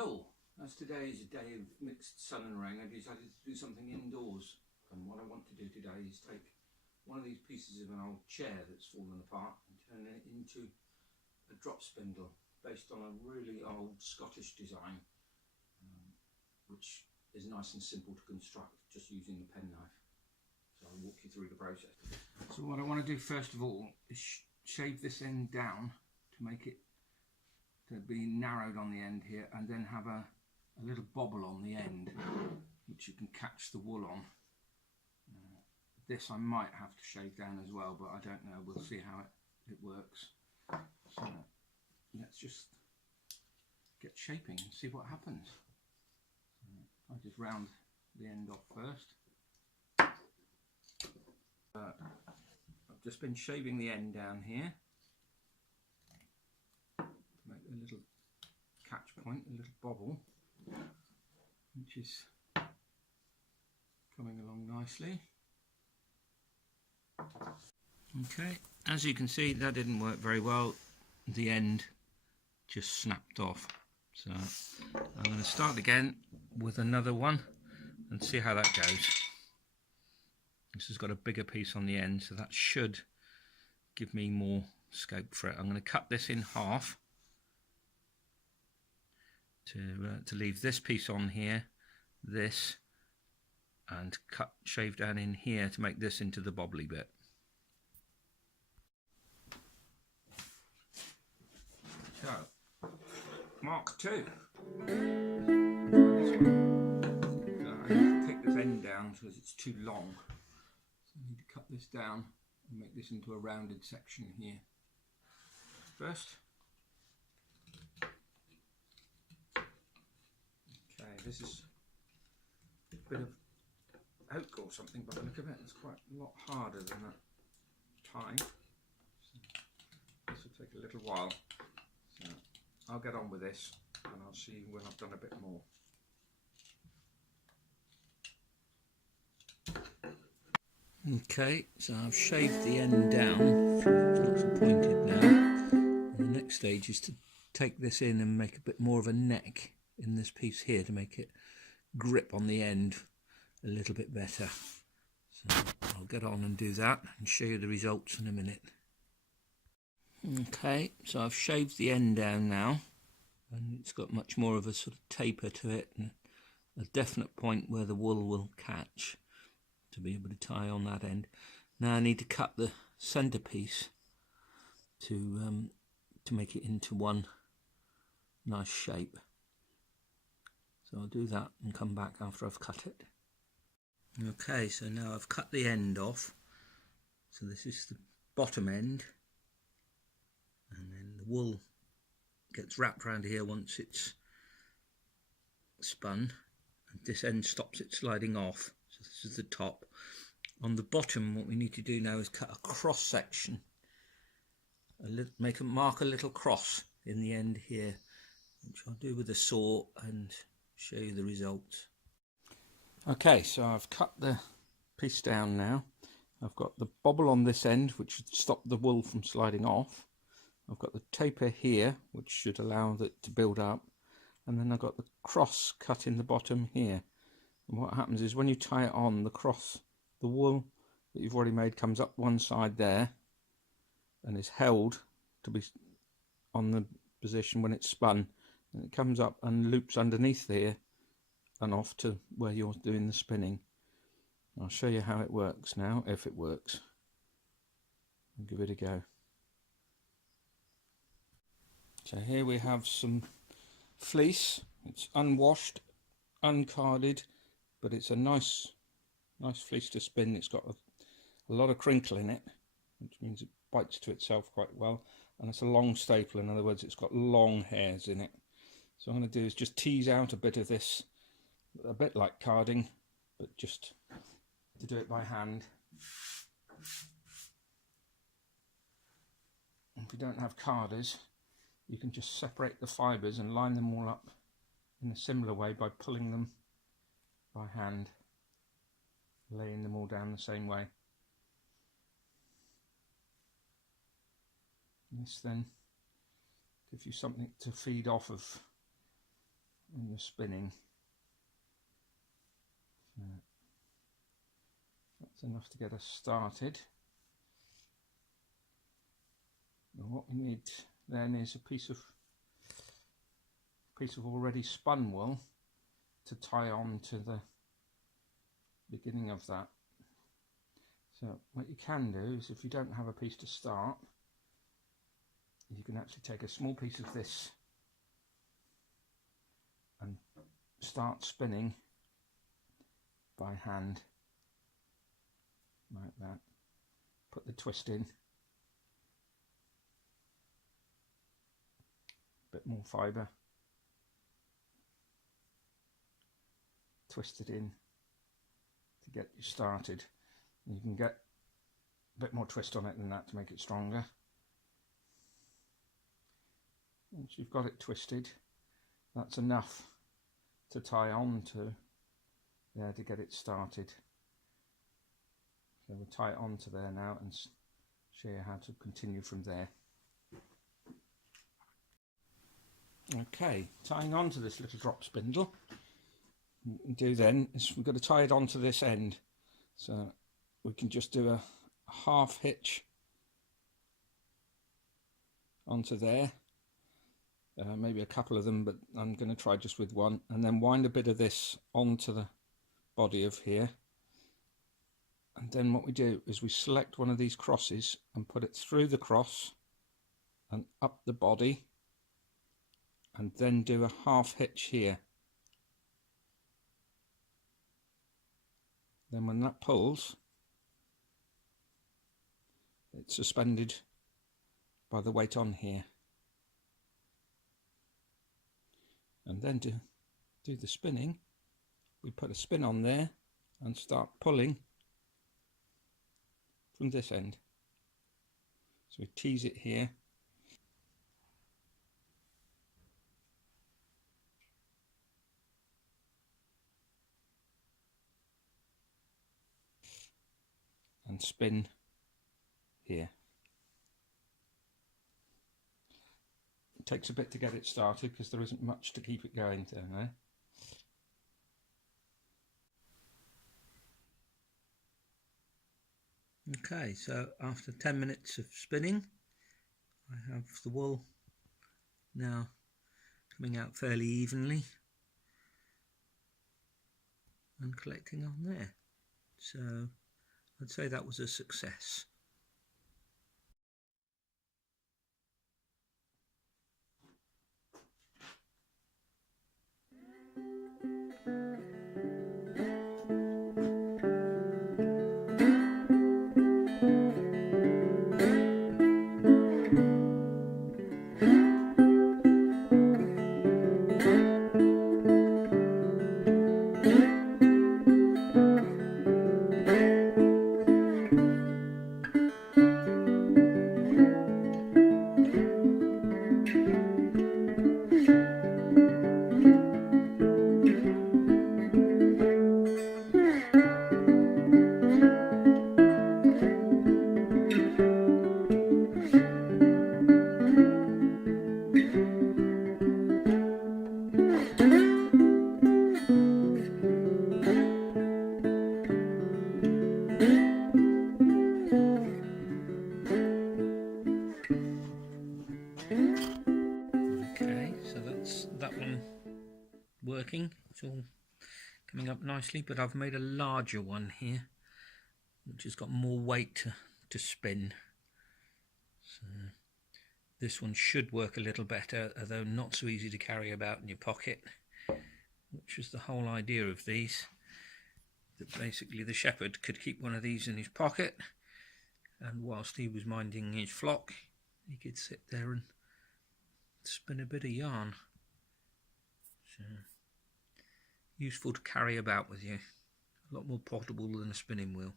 Hello, as today is a day of mixed sun and rain, I decided to do something indoors. And what I want to do today is take one of these pieces of an old chair that's fallen apart and turn it into a drop spindle based on a really old Scottish design, which is nice and simple to construct just using the penknife. So I'll walk you through the process. So what I want to do first of all is shave this end down to make it to be narrowed on the end here, and then have a little bobble on the end which you can catch the wool on. This I might have to shave down as well, but I don't know, we'll see how it works. So let's just get shaping and see what happens. I'll just round the end off first. I've just been shaving the end down here to make a little catch point, a little bobble, which is coming along nicely. Okay, as you can see, that didn't work very well. The end just snapped off. So I'm going to start again with another one and see how that goes. This has got a bigger piece on the end, so that should give me more scope for it. I'm going to cut this in half to leave this piece on here, this, and shave down in here to make this into the bobbly bit. So, Mark 2. I need to take this end down because it's too long. So I need to cut this down and make this into a rounded section here. First. Okay, this is a bit of oak or something by the look of it. It's quite a lot harder than that time. So this will take a little while. So I'll get on with this and I'll see you when I've done a bit more. Okay, so I've shaved the end down, it looks pointed now. And the next stage is to take this in and make a bit more of a neck in this piece here to make it grip on the end a little bit better. So I'll get on and do that and show you the results in a minute. Okay, so I've shaved the end down now, and it's got much more of a sort of taper to it and a definite point where the wool will catch to be able to tie on that end. Now I need to cut the centre piece to make it into one nice shape. So I'll do that and come back after I've cut it. Okay, so now I've cut the end off. So this is the bottom end, and then the wool gets wrapped around here once it's spun, and this end stops it sliding off. So this is the top. On the bottom, what we need to do now is cut a cross section, mark a little cross in the end here, which I'll do with a saw and show you the results. Okay, so I've cut the piece down now. I've got the bobble on this end, which should stop the wool from sliding off. I've got the taper here, which should allow it to build up. And then I've got the cross cut in the bottom here. And what happens is when you tie it on, the wool that you've already made comes up one side there and is held to be on the position when it's spun. And it comes up and loops underneath here and off to where you're doing the spinning. I'll show you how it works now, if it works. I'll give it a go. So here we have some fleece. It's unwashed, uncarded, but it's a nice fleece to spin. It's got a lot of crinkle in it, which means it bites to itself quite well. And it's a long staple, in other words, it's got long hairs in it. So what I'm going to do is just tease out a bit of this, a bit like carding, but just to do it by hand. If you don't have carders, you can just separate the fibres and line them all up in a similar way by pulling them by hand, laying them all down the same way. This then gives you something to feed off of when you're spinning. So that's enough to get us started. And what we need then is a piece of already spun wool to tie on to the beginning of that. So what you can do is, if you don't have a piece to start, you can actually take a small piece of this and start spinning by hand like that. Put the twist in, a bit more fibre, twist it in to get you started. And you can get a bit more twist on it than that to make it stronger. Once you've got it twisted, that's enough to tie on to there to get it started. So we'll tie it onto there now and show you how to continue from there. Okay, tying on to this little drop spindle, what we do then is we've got to tie it onto this end. So we can just do a half hitch onto there, maybe a couple of them, but I'm going to try just with one, and then wind a bit of this onto the body of here. And then what we do is we select one of these crosses and put it through the cross and up the body, and then do a half hitch here. Then when that pulls, it's suspended by the weight on here. And then to do the spinning, we put a spin on there and start pulling from this end. So we tease it here. And spin here. It takes a bit to get it started because there isn't much to keep it going down there. Okay, so after 10 minutes of spinning, I have the wool now coming out fairly evenly and collecting on there. So I'd say that was a success. Okay, so that's that one working. It's all coming up nicely, but I've made a larger one here which has got more weight to spin. So this one should work a little better, although not so easy to carry about in your pocket, which is the whole idea of these, that basically the shepherd could keep one of these in his pocket, and whilst he was minding his flock, he could sit there and spin a bit of yarn. So useful to carry about with you, a lot more portable than a spinning wheel.